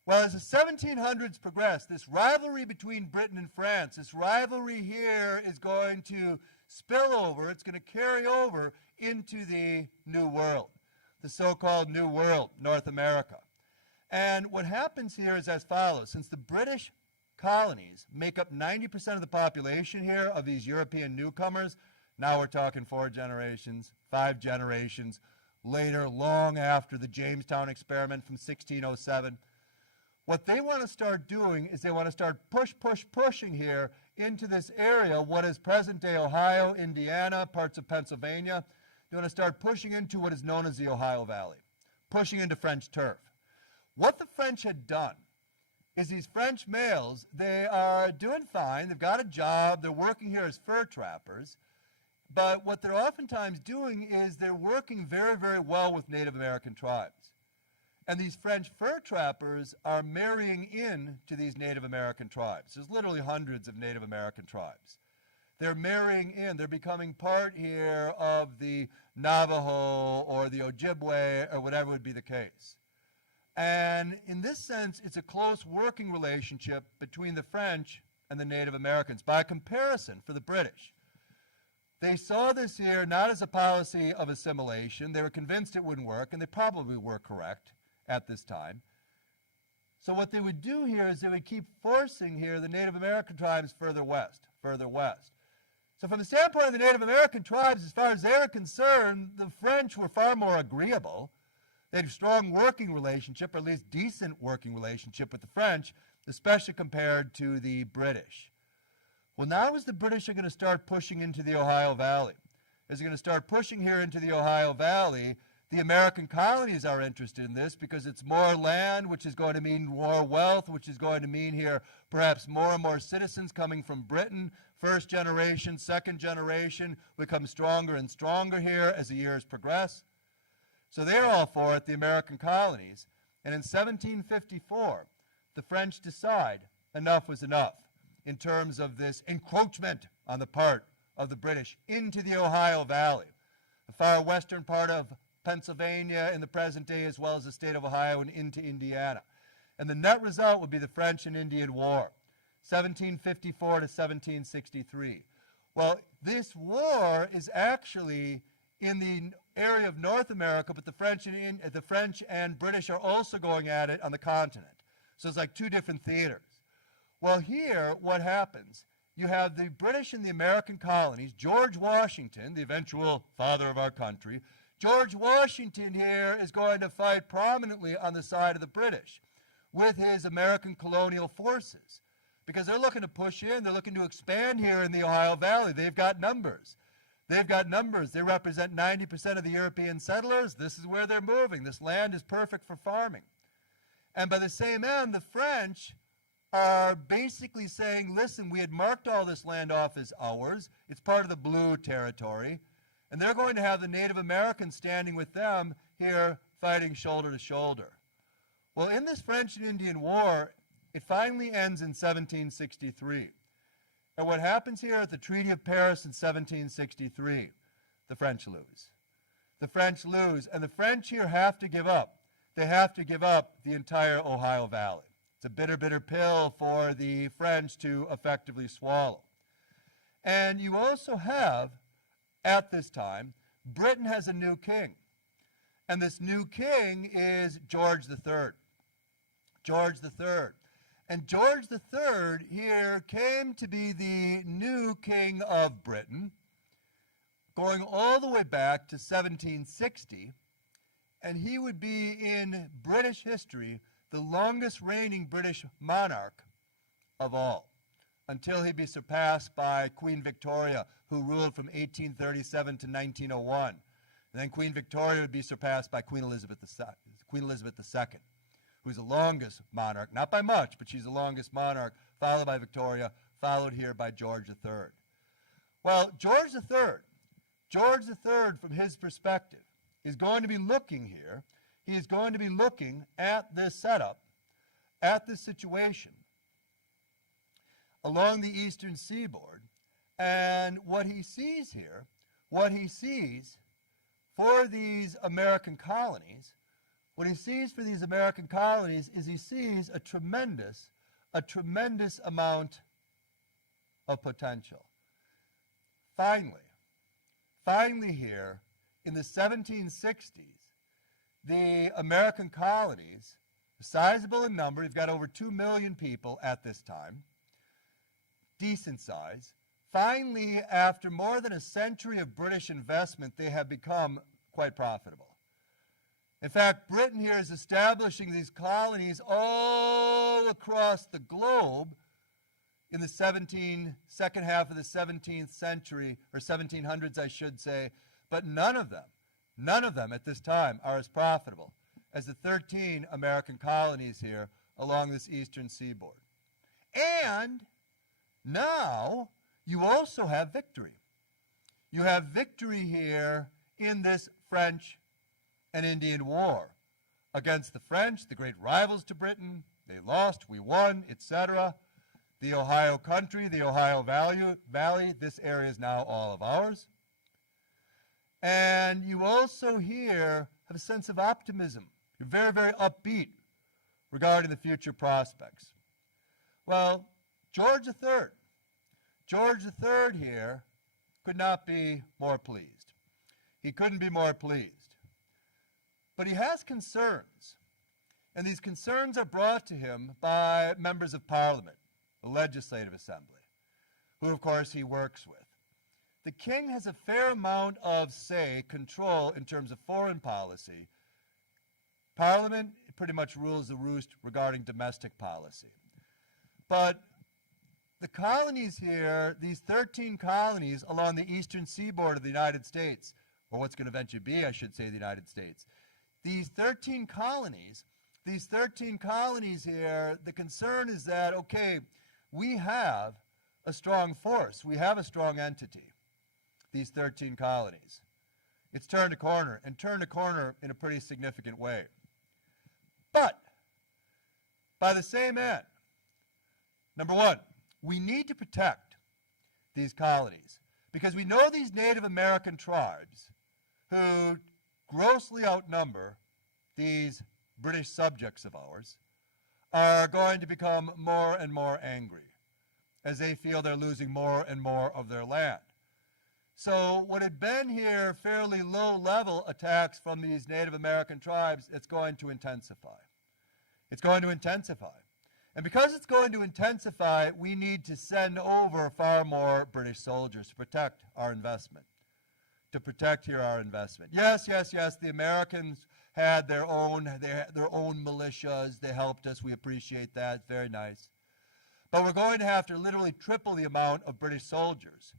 Well, as the 1700s progressed, this rivalry between Britain and France, this rivalry here is going to spill over, it's going to carry over into the New World, the so-called New World, North America. And what happens here is as follows. Since the British colonies make up 90% of the population here of these European newcomers, now we're talking 4 generations, 5 generations later, long after the Jamestown experiment from 1607, what they want to start doing is they want to start pushing here into this area, what is present-day Ohio, Indiana, parts of Pennsylvania. They want to start pushing into what is known as the Ohio Valley, pushing into French turf. What the French had done is these French males, they are doing fine, they've got a job, they're working here as fur trappers, but what they're oftentimes doing is they're working very, very well with Native American tribes. And these French fur trappers are marrying in to these Native American tribes. There's literally hundreds of Native American tribes. They're marrying in, they're becoming part here of the Navajo or the Ojibwe or whatever would be the case. And in this sense, it's a close working relationship between the French and the Native Americans. By comparison, for the British, they saw this here not as a policy of assimilation. They were convinced it wouldn't work, and they probably were correct at this time. So what they would do here is they would keep forcing here the Native American tribes further west, further west. So from the standpoint of the Native American tribes, as far as they were concerned, the French were far more agreeable. They had a strong working relationship, or at least decent working relationship with the French, especially compared to the British. Well, now as the British are going to start pushing into the Ohio Valley, as they're going to start pushing here into the Ohio Valley, the American colonies are interested in this because it's more land, which is going to mean more wealth, which is going to mean here perhaps more and more citizens coming from Britain. First generation, second generation become stronger and stronger here as the years progress. So they're all for it, the American colonies. And in 1754, the French decide enough was enough in terms of this encroachment on the part of the British into the Ohio Valley, the far western part of Pennsylvania in the present day, as well as the state of Ohio and into Indiana. And the net result would be the French and Indian War, 1754 to 1763. Well, this war is actually in the area of North America, but the French and British are also going at it on the continent. So it's like two different theaters. Well, here, what happens? You have the British and the American colonies, George Washington, the eventual father of our country. George Washington here is going to fight prominently on the side of the British. with his American colonial forces, because they're looking to push in, they're looking to expand here in the Ohio Valley. They've got numbers. They've got numbers. They represent 90% of the European settlers. This is where they're moving. This land is perfect for farming. And by the same end, the French are basically saying, listen, we had marked all this land off as ours. It's part of the blue territory. And they're going to have the Native Americans standing with them here fighting shoulder to shoulder. Well, in this French and Indian War, it finally ends in 1763. And what happens here at the Treaty of Paris in 1763? The French lose. The French lose, and the French here have to give up. They have to give up the entire Ohio Valley. It's a bitter, bitter pill for the French to effectively swallow. And you also have, at this time, Britain has a new king. And this new king is George III. George III. And George III here came to be the new king of Britain, going all the way back to 1760, and he would be in British history the longest reigning British monarch of all, until he'd be surpassed by Queen Victoria, who ruled from 1837 to 1901. And then Queen Victoria would be surpassed by Queen Elizabeth II, who's the longest monarch, not by much, but she's the longest monarch, followed by Victoria, followed here by George III. Well, George III, from his perspective, is going to be looking here. He is going to be looking at this setup, at this situation, along the eastern seaboard, and what he sees here, what he sees for these American colonies, what he sees for these American colonies is he sees a tremendous amount of potential. Finally here, in the 1760s, the American colonies, sizable in number, you've got over 2 million people at this time, decent size. Finally, after more than a century of British investment, they have become quite profitable. In fact, Britain here is establishing these colonies all across the globe in the second half of the 17th century, or 1700s, I should say, but none of them at this time are as profitable as the 13 American colonies here along this eastern seaboard. And now you also have victory. You have victory here in this French and Indian War against the French, the great rivals to Britain. They lost, we won, etc. The Ohio country, the Ohio Valley, this area is now all of ours. And you also here have a sense of optimism. You're very, very upbeat regarding the future prospects. Well, George III here could not be more pleased. He couldn't be more pleased. But he has concerns, and these concerns are brought to him by members of Parliament, the Legislative Assembly, who of course he works with. The king has a fair amount of say, control in terms of foreign policy. Parliament pretty much rules the roost regarding domestic policy. But the colonies here, these 13 colonies along the eastern seaboard of the United States, or what's going to eventually be, I should say, the United States, these 13 colonies here, the concern is that, okay, we have a strong force, we have a strong entity, these 13 colonies. It's turned a corner, and turned a corner in a pretty significant way. But, by the same end, number one, we need to protect these colonies, because we know these Native American tribes who grossly outnumber these British subjects of ours are going to become more and more angry as they feel they're losing more and more of their land. So what had been here fairly low-level attacks from these Native American tribes, it's going to intensify. It's going to intensify. And because it's going to intensify, we need to send over far more British soldiers to protect our investment. To protect here our investment. Yes, the Americans had their own militias. They helped us. We appreciate that. It's very nice. But we're going to have to literally triple the amount of British soldiers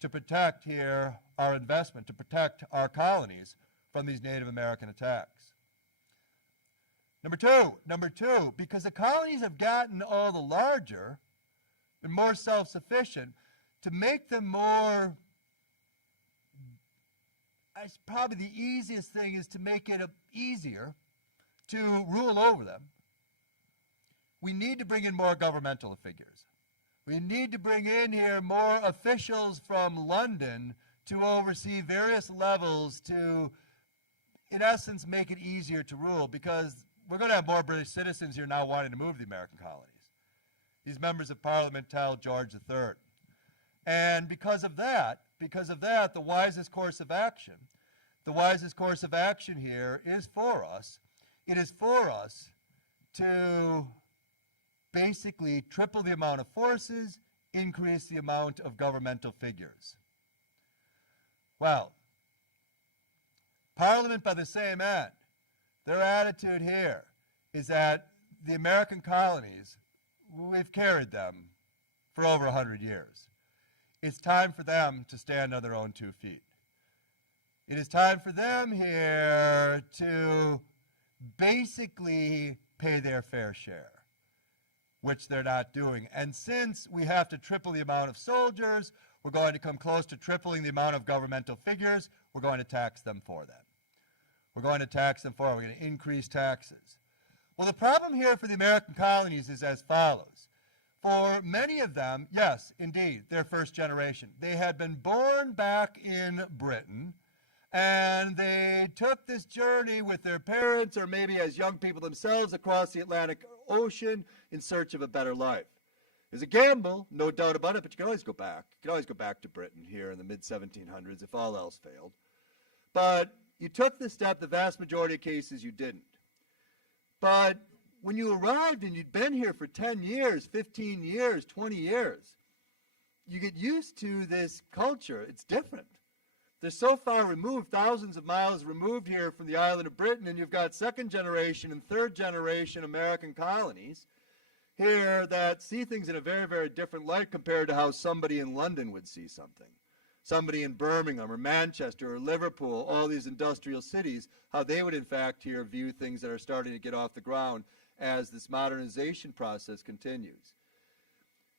to protect here our investment, to protect our colonies from these Native American attacks. Number two, because the colonies have gotten all the larger and more self-sufficient, to make them more, probably the easiest thing is to make it easier to rule over them. We need to bring in more governmental figures. We need to bring in here more officials from London to oversee various levels to, in essence, make it easier to rule, because we're going to have more British citizens here now wanting to move to the American colonies. These members of Parliament tell George III. And because of that, the wisest course of action here is for us. It is for us to basically triple the amount of forces, increase the amount of governmental figures. Well, Parliament, by the same end, their attitude here is that the American colonies, we've carried them for over 100 years. It's time for them to stand on their own 2 feet. It is time for them here to basically pay their fair share, which they're not doing. And since we have to triple the amount of soldiers, we're going to come close to tripling the amount of governmental figures. We're going to tax them for that. We're going to increase taxes. Well, the problem here for the American colonies is as follows. For many of them, yes, indeed, they're first generation. They had been born back in Britain, and they took this journey with their parents, or maybe as young people themselves, across the Atlantic Ocean in search of a better life. It's a gamble, no doubt about it, but you can always go back. You can always go back to Britain here in the mid-1700s if all else failed. But you took the step, the vast majority of cases you didn't. But when you arrived and you'd been here for 10 years, 15 years, 20 years, you get used to this culture. It's different. They're so far removed, thousands of miles removed here from the island of Britain, and you've got second generation and third generation American colonies here that see things in a very, very different light compared to how somebody in London would see something. Somebody in Birmingham or Manchester or Liverpool, all these industrial cities, how they would in fact here view things that are starting to get off the ground as this modernization process continues.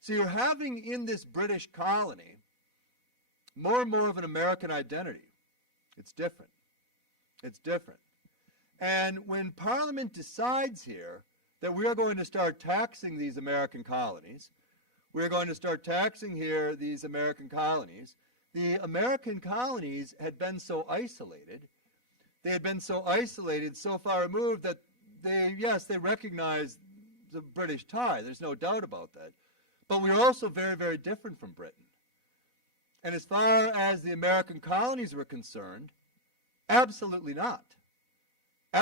So you're having in this British colony more and more of an American identity. It's different. It's different. And when Parliament decides here that we are going to start taxing these American colonies, we're going to start taxing here these American colonies, the American colonies had been so isolated, so far removed that they recognized the British tie. There's no doubt about that. But we're also very, very different from Britain. And as far as the American colonies were concerned, absolutely not.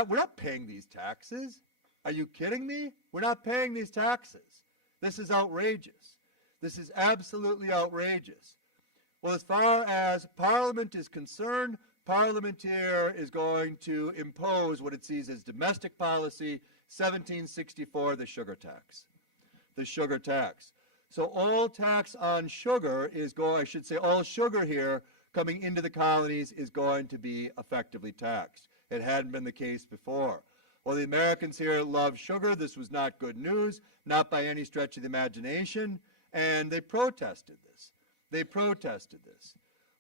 We're not paying these taxes. Are you kidding me? We're not paying these taxes. This is outrageous. This is absolutely outrageous. Well, as far as Parliament is concerned, Parliament here is going to impose what it sees as domestic policy, 1764, the sugar tax. The sugar tax. So all tax on sugar is all sugar here coming into the colonies is going to be effectively taxed. It hadn't been the case before. Well, the Americans here love sugar. This was not good news, not by any stretch of the imagination, and they protested this.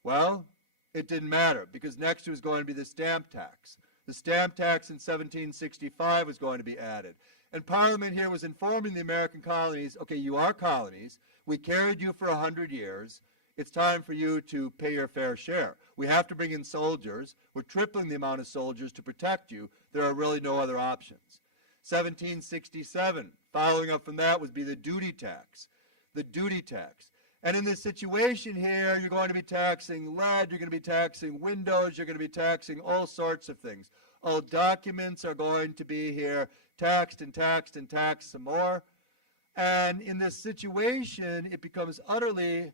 Well, it didn't matter, because next was going to be the stamp tax. The stamp tax in 1765 was going to be added. And Parliament here was informing the American colonies, okay, you are colonies. We carried you for 100 years. It's time for you to pay your fair share. We have to bring in soldiers. We're tripling the amount of soldiers to protect you. There are really no other options. 1767, following up from that, would be the duty tax. The duty tax. And in this situation here, you're going to be taxing lead, you're going to be taxing windows, you're going to be taxing all sorts of things. All documents are going to be here taxed and taxed and taxed some more. And in this situation, it becomes utterly,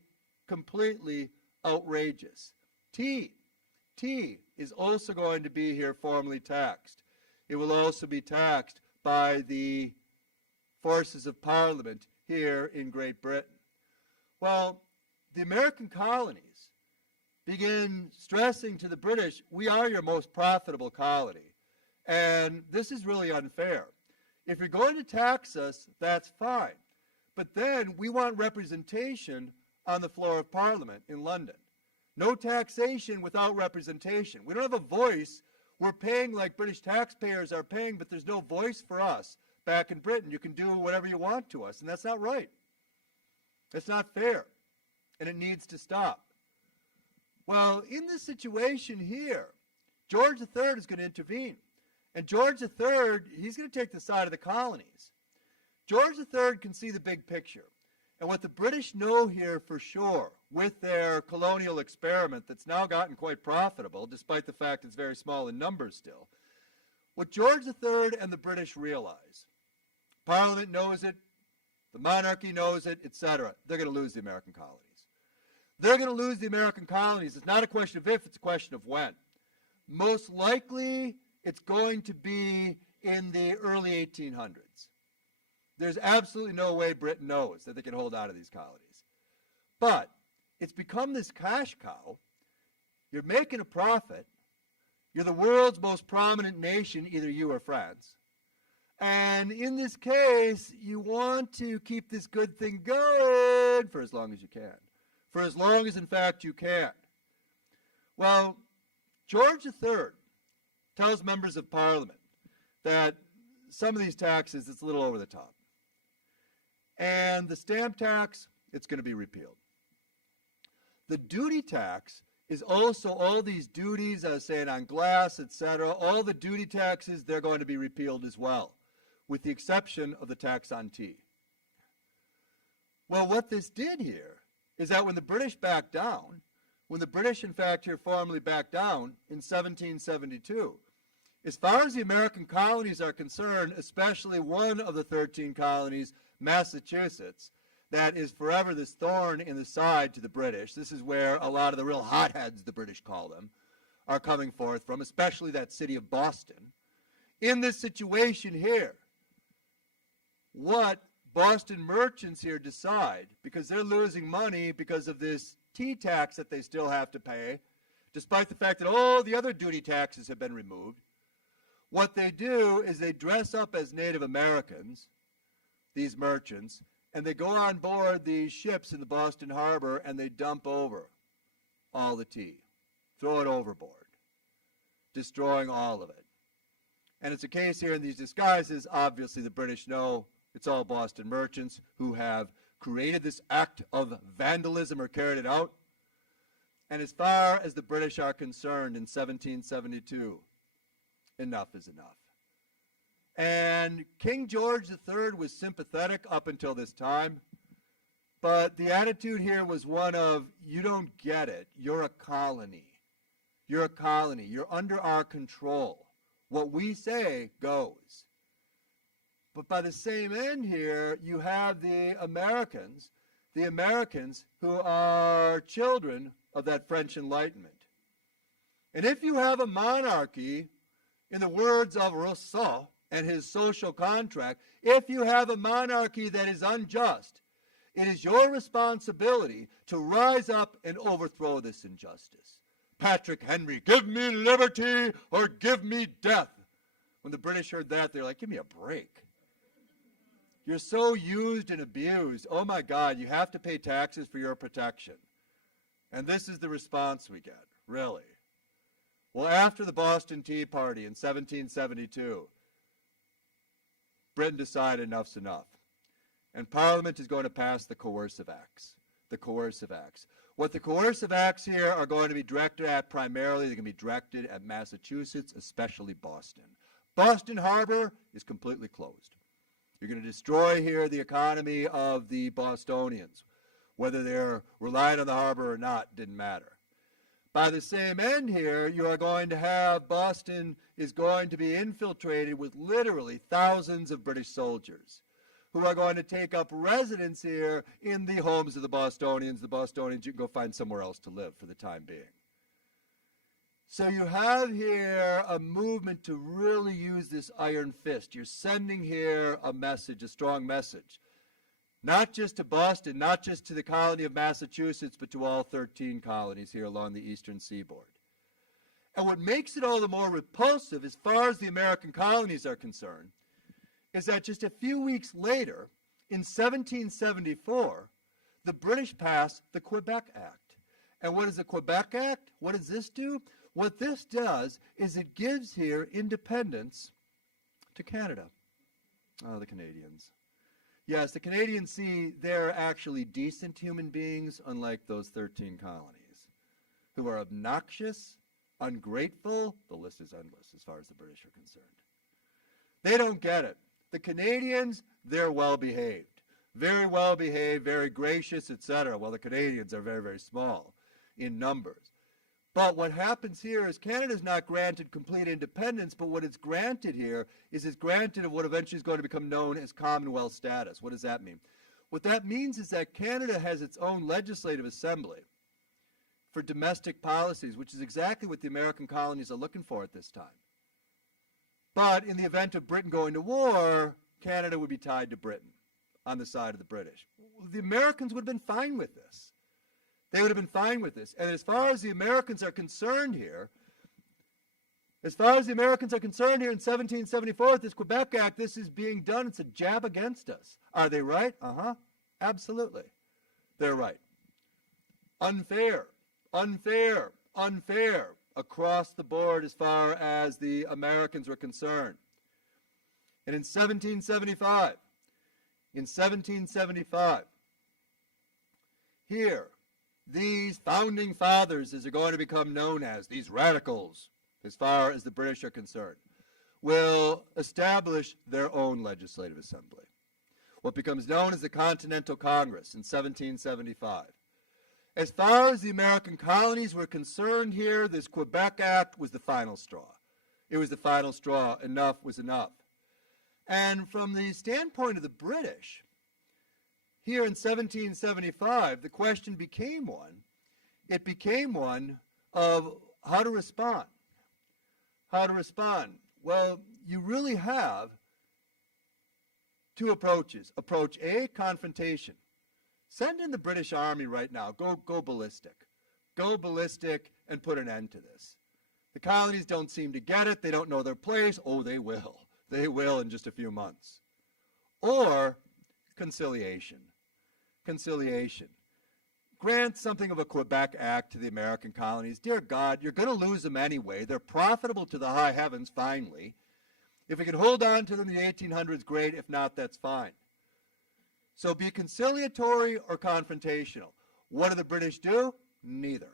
completely outrageous. Tea is also going to be here formally taxed. it will also be taxed by the forces of Parliament here in Great Britain. Well, the American colonies begin stressing to the British, we are your most profitable colony, and this is really unfair. If you're going to tax us, that's fine, but then we want representation on the floor of Parliament in London. No taxation without representation. We don't have a voice. We're paying like British taxpayers are paying, but there's no voice for us back in Britain. You can do whatever you want to us, and that's not right. That's not fair, and it needs to stop. Well, in this situation here, George III is going to intervene. And George III, he's going to take the side of the colonies. George III can see the big picture. And what the British know here for sure, with their colonial experiment that's now gotten quite profitable, despite the fact it's very small in numbers still, what George III and the British realize, Parliament knows it, the monarchy knows it, etc., they're going to lose the American colonies. They're going to lose the American colonies. It's not a question of if, it's a question of when. Most likely, it's going to be in the early 1800s. There's absolutely no way Britain knows that they can hold out of these colonies. But it's become this cash cow. You're making a profit. You're the world's most prominent nation, either you or France. And in this case, you want to keep this good thing going for as long as you can. For as long as, in fact, you can. Well, George III tells members of Parliament that some of these taxes, it's a little over the top. And the stamp tax, it's going to be repealed. The duty tax is also all these duties, I was saying, on glass, etc. All the duty taxes, they're going to be repealed as well, with the exception of the tax on tea. Well, what this did here is that when the British backed down, when the British, in fact, here formally backed down in 1772, as far as the American colonies are concerned, especially one of the 13 colonies, Massachusetts, that is forever this thorn in the side to the British. This is where a lot of the real hotheads, the British call them, are coming forth from, especially that city of Boston. In this situation here, what Boston merchants here decide, because they're losing money because of this tea tax that they still have to pay, despite the fact that all the other duty taxes have been removed, what they do is they dress up as Native Americans, these merchants, and they go on board these ships in the Boston Harbor and they dump over all the tea, throw it overboard, destroying all of it. And it's a case here in these disguises, obviously the British know it's all Boston merchants who have created this act of vandalism or carried it out. And as far as the British are concerned in 1772, enough is enough. And King George III was sympathetic up until this time, but the attitude here was one of, you don't get it, you're a colony. You're a colony, you're under our control. What we say goes. But by the same end here, you have the Americans who are children of that French Enlightenment. And if you have a monarchy, in the words of Rousseau and his social contract, if you have a monarchy that is unjust, it is your responsibility to rise up and overthrow this injustice. Patrick Henry, give me liberty or give me death. When the British heard that, they're like, give me a break. You're so used and abused. Oh my God, you have to pay taxes for your protection. And this is the response we get, really. Well, after the Boston Tea Party in 1772, Britain decided enough's enough. And Parliament is going to pass the coercive acts. The coercive acts. What the coercive acts here are going to be directed at primarily, they're going to be directed at Massachusetts, especially Boston. Boston Harbor is completely closed. You're going to destroy here the economy of the Bostonians. Whether they're relying on the harbor or not didn't matter. By the same end here, you are going to have Boston is going to be infiltrated with literally thousands of British soldiers who are going to take up residence here in the homes of the Bostonians. The Bostonians, you can go find somewhere else to live for the time being. So you have here a movement to really use this iron fist. You're sending here a message, a strong message. Not just to Boston, not just to the colony of Massachusetts, but to all 13 colonies here along the eastern seaboard. And what makes it all the more repulsive, as far as the American colonies are concerned, is that just a few weeks later, in 1774, the British passed the Quebec Act. And what is the Quebec Act? What does this do? What this does is it gives here independence to Canada. Oh, the Canadians. Yes, the Canadians see they're actually decent human beings, unlike those 13 colonies, who are obnoxious, ungrateful. The list is endless as far as the British are concerned. They don't get it. The Canadians, they're well-behaved, very gracious, etc. Well, the Canadians are very, very small in numbers. But what happens here is Canada's not granted complete independence, but what it's granted here is it's granted of what eventually is going to become known as Commonwealth status. What does that mean? What that means is that Canada has its own legislative assembly for domestic policies, which is exactly what the American colonies are looking for at this time. But in the event of Britain going to war, Canada would be tied to Britain on the side of the British. The Americans would have been fine with this. They would have been fine with this. And as far as the Americans are concerned here, in 1774, with this Quebec Act, this is being done. It's a jab against us. Are they right? Absolutely. They're right. Unfair, unfair, unfair across the board as far as the Americans were concerned. And in 1775, here, these founding fathers, as they're going to become known as, these radicals, as far as the British are concerned, will establish their own legislative assembly, what becomes known as the Continental Congress in 1775. As far as the American colonies were concerned here, this Quebec Act was the final straw. It was the final straw. Enough was enough. And from the standpoint of the British, here in 1775, the question became one. It became one of how to respond. How to respond. Well, you really have two approaches. Approach A, confrontation. Send in the British Army right now. Go ballistic. Go ballistic and put an end to this. The colonies don't seem to get it. They don't know their place. Oh, they will. They will in just a few months. Or conciliation. Conciliation. Grant something of a Quebec Act to the American colonies. Dear God, you're going to lose them anyway. They're profitable to the high heavens, finally. If we can hold on to them in the 1800s, great. If not, that's fine. So be conciliatory or confrontational. What do the British do? Neither.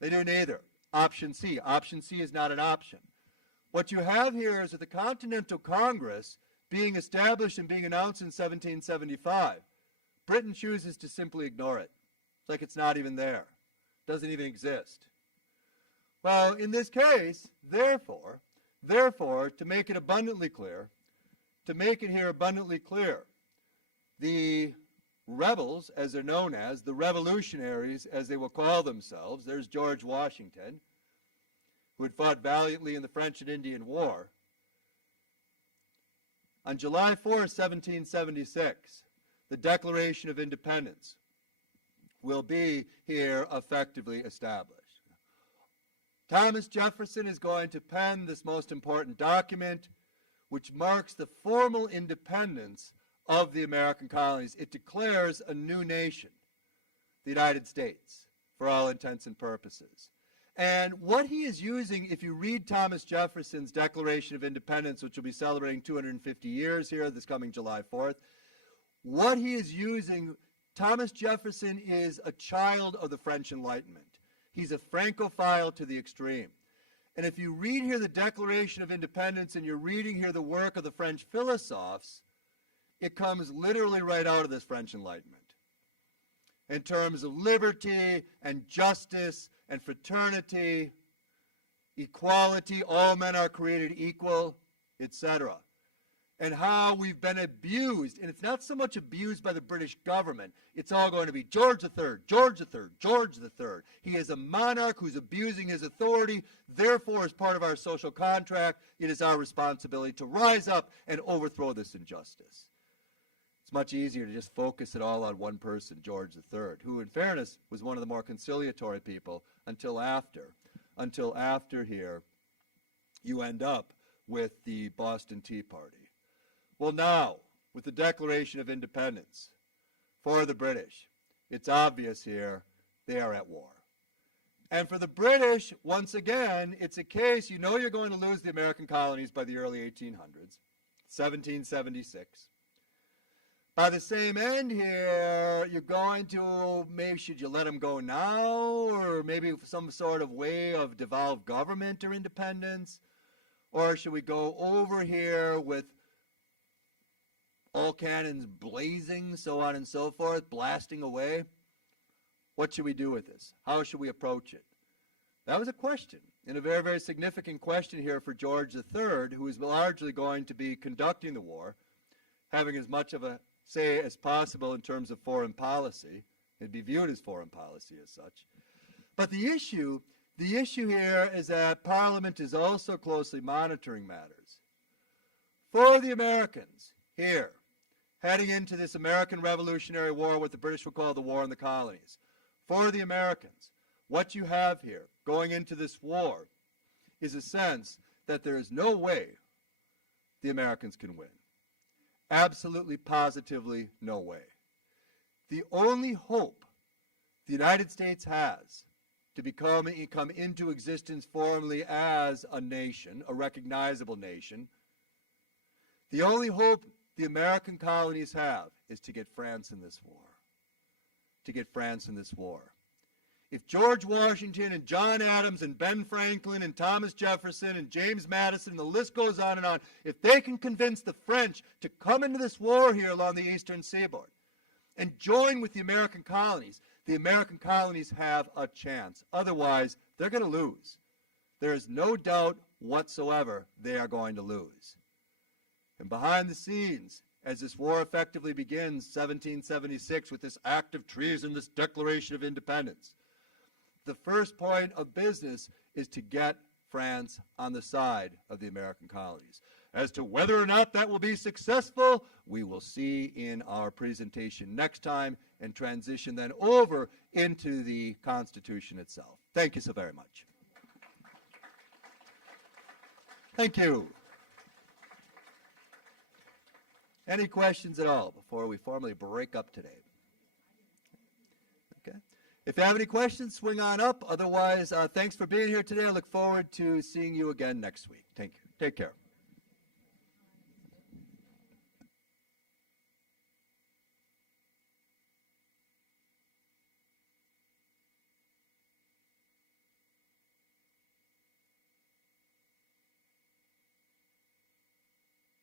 They do neither. Option C. Option C is not an option. What you have here is that the Continental Congress being established and being announced in 1775, Britain chooses to simply ignore it. It's like it's not even there. It doesn't even exist. Well, in this case, therefore, to make it abundantly clear, the rebels, as they're known as, the revolutionaries, as they will call themselves, there's George Washington, who had fought valiantly in the French and Indian War. On July 4, 1776, the Declaration of Independence will be here effectively established. Thomas Jefferson is going to pen this most important document, which marks the formal independence of the American colonies. It declares a new nation, the United States, for all intents and purposes. And what he is using, if you read Thomas Jefferson's Declaration of Independence, which will be celebrating 250 years here this coming July 4th, what he is using, Thomas Jefferson is a child of the French Enlightenment. He's a Francophile to the extreme. And if you read here the Declaration of Independence and you're reading here the work of the French philosophes, it comes literally right out of this French Enlightenment in terms of liberty and justice and fraternity, equality, all men are created equal, etc. and how we've been abused. And it's not so much abused by the British government. It's all going to be George III, George III, George III. He is a monarch who's abusing his authority. Therefore, as part of our social contract, it is our responsibility to rise up and overthrow this injustice. It's much easier to just focus it all on one person, George III, who, in fairness, was one of the more conciliatory people until after here you end up with the Boston Tea Party. Well, now, with the Declaration of Independence for the British, it's obvious here they are at war. And for the British, once again, it's a case, you know you're going to lose the American colonies by the early 1800s, 1776. By the same end here, you're going to, maybe should you let them go now, or maybe some sort of way of devolved government or independence? Or should we go over here with all cannons blazing, so on and so forth, blasting away? What should we do with this? How should we approach it? That was a question, and a very, very significant question here for George III, who is largely going to be conducting the war, having as much of a say as possible in terms of foreign policy. It'd be viewed as foreign policy as such. But the issue here is that Parliament is also closely monitoring matters. For the Americans here, heading into this American Revolutionary War, what the British would call the War in the Colonies, for the Americans, what you have here going into this war is a sense that there is no way the Americans can win. Absolutely, positively, no way. The only hope the United States has to come into existence formally as a nation, a recognizable nation, the only hope the American colonies have is to get France in this war. To get France in this war. If George Washington and John Adams and Ben Franklin and Thomas Jefferson and James Madison, the list goes on, if they can convince the French to come into this war here along the eastern seaboard and join with the American colonies have a chance. Otherwise, they're going to lose. There is no doubt whatsoever they are going to lose. And behind the scenes, as this war effectively begins, 1776, with this act of treason, this Declaration of Independence, the first point of business is to get France on the side of the American colonies. As to whether or not that will be successful, we will see in our presentation next time and transition then over into the Constitution itself. Thank you so very much. Thank you. Any questions at all before we formally break up today? Okay. If you have any questions, swing on up. Otherwise, thanks for being here today. I look forward to seeing you again next week. Thank you. Take care.